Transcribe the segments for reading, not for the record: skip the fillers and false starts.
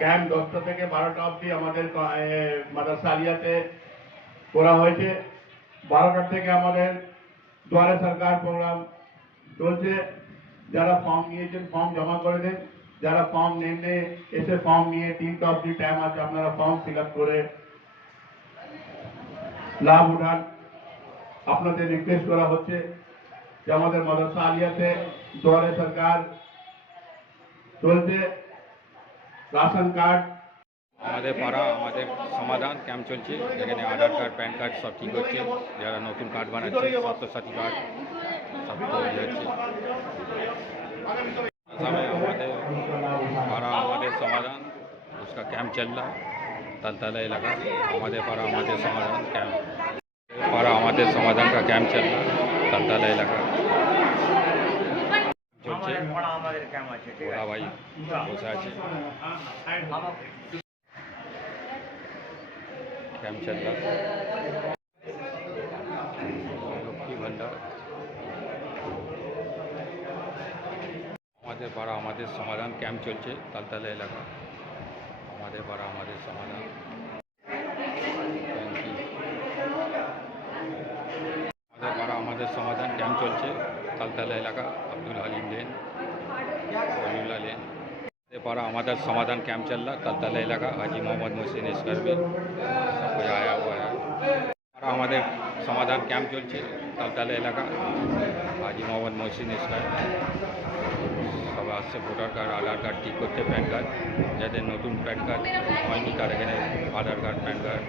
Camp 10টা থেকে 12টা অবধি আমাদের মাদ্রাসা আলিয়াতে করা হয়েছে। 12টা থেকে আমাদের দুয়ারে সরকার প্রোগ্রাম চলছে। যারা ফর্ম নিয়েছেন ফর্ম জমা করে দেন, যারা ফর্ম নেন এসে ফর্ম নিয়ে 3টা অবধি টাইম আছে, আপনারা ফর্ম ফিল আপ করে লাভ উঠান। আপনাদের রিকোয়েস্ট করা হচ্ছে যে আমাদের মাদ্রাসা আলিয়াতে দুয়ারে সরকার চলছে, রাশন কার্ড আমাদের পাড়া আমাদের সমাধান ক্যাম্প চলছে, যেখানে আধার কার্ড প্যান কার্ড সব ঠিক হচ্ছে। যারা নতুন কার্ড বানাচ্ছে, স্বাস্থ্যসাথী কার্ড সব তৈরি হচ্ছে। समय हमारे पारा हमारे समाधान उसका कैंप चल रहा, तलतला इलाका हमारे पारा हमारे समाधान कैंप, पारा हमारे समाधान का कैंप चल रहा, तलतला इलाका চলছে। ওরা ভাই বসে আছে, कैंप चल रहा। लक्ष्मी भंडार हमारे पारा हमारे समाधान कैंप चलছে, তালতলা এলাকা हमारे पारा हमारे समाधान। हमारे पारा हमारे समाधान कैंप चलছে, তালতলা এলাকা अब्दुल हलीम लेन, वलीउल्लाह लेन। हमारे पारा हमारे समाधान कैंप चल रहा, তালতলা এলাকা हाजी मोहम्मद मोहसिन इसकर भी सब कोई आया हुआ है। पारा हमारे समाधान कैंप चलছে, তালতলা এলাকা हाजी मोहम्मद मोहसिन इसकर সব আসছে। ভোটার কার্ড আধার কার্ড ঠিক করতে, প্যান কার্ড যাদের নতুন প্যান কার্ড হয়নি তার এখানে Aadhaar card PAN card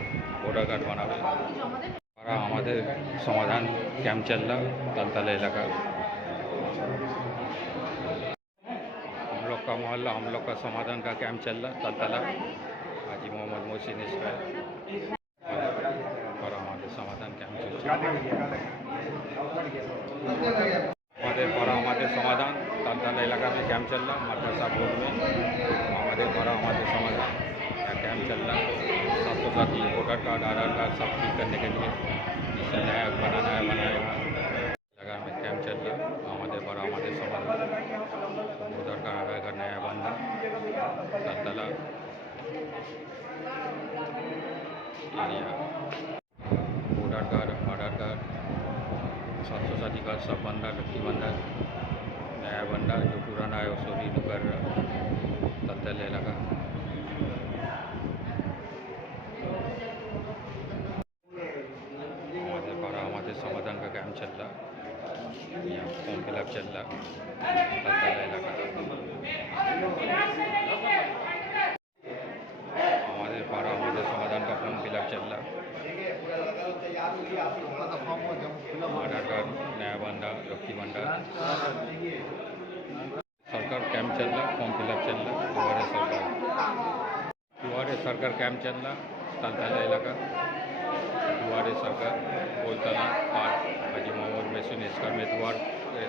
voter card বানাবে। তারা আমাদের সমাধান ক্যাম্প चल रहा, তালতলা এলাকা। हम लोग का मोहल्ला हम लोग का समाधान का कैंप चल रहा, তালতলা हाजी मोहम्मद मोहसिन इसका और हमारे समाधान कैंप चलছে। हमारे पारा हमारे समाधान तालतला इलाका में कैंप चल रहा, मदरसा बोर्ड में हमारे पारा हमारे समाधान कैंप चल रहा। स्वास्थ्यसाथी वोटर कार्ड आधार कार्ड सब ठीक करने के लिए जिससे नया बनाना है बनाएगा। जगह में कैंप चल रहा, हमारे पारा हमारे समाधान वोटर कार्ड आधार कार्ड नया बनना, तालतला एरिया वोटर कार्ड आधार कार्ड स्वास्थ्यसाथी कार्ड सब बंदा लक्ष्मी बंदा नया बंदा, जो पुराना है उसको रिन्यू कर रहा, तालतला इलाका। हमारे पारा हमारे समाधान का कैंप चल रहा, यहाँ फॉर्म फिलअप चल रहा, तालतला इलाका। हमारे पारा हमारे समाधान का फॉर्म फिलअप चल रहा, आधार कार्ड नया बंदा लक्ष्मी बंदा सरकार कैंप चल रहा, फॉर्म फिलअप चल रहा। दुआरे सरकार कैंप चल रहा, तालतला इलाका दुआरे सरकार बोलतला पार्क हाजी मोहम्मद मोहसिन इसका में दुआर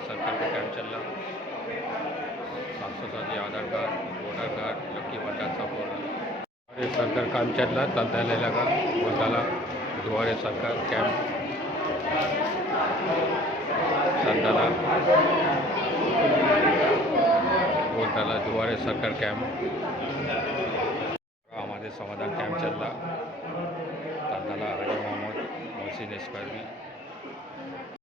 सरकार का कैंप चल रहा। स्वास्थ्यसाथी आधार कार्ड वोटर कार्ड लक्ष्मी बंदा सब हो रहा। सरकार कैंप चल रहा, तालतला इलाका बोलतला दुआरे सरकार कैंप तालतला बोलतला दुआरे सरकार कैंप। हमारे समाधान कैंप चल रहा, तालतला हाजी मोहम्मद मोहसिन इसकर भी।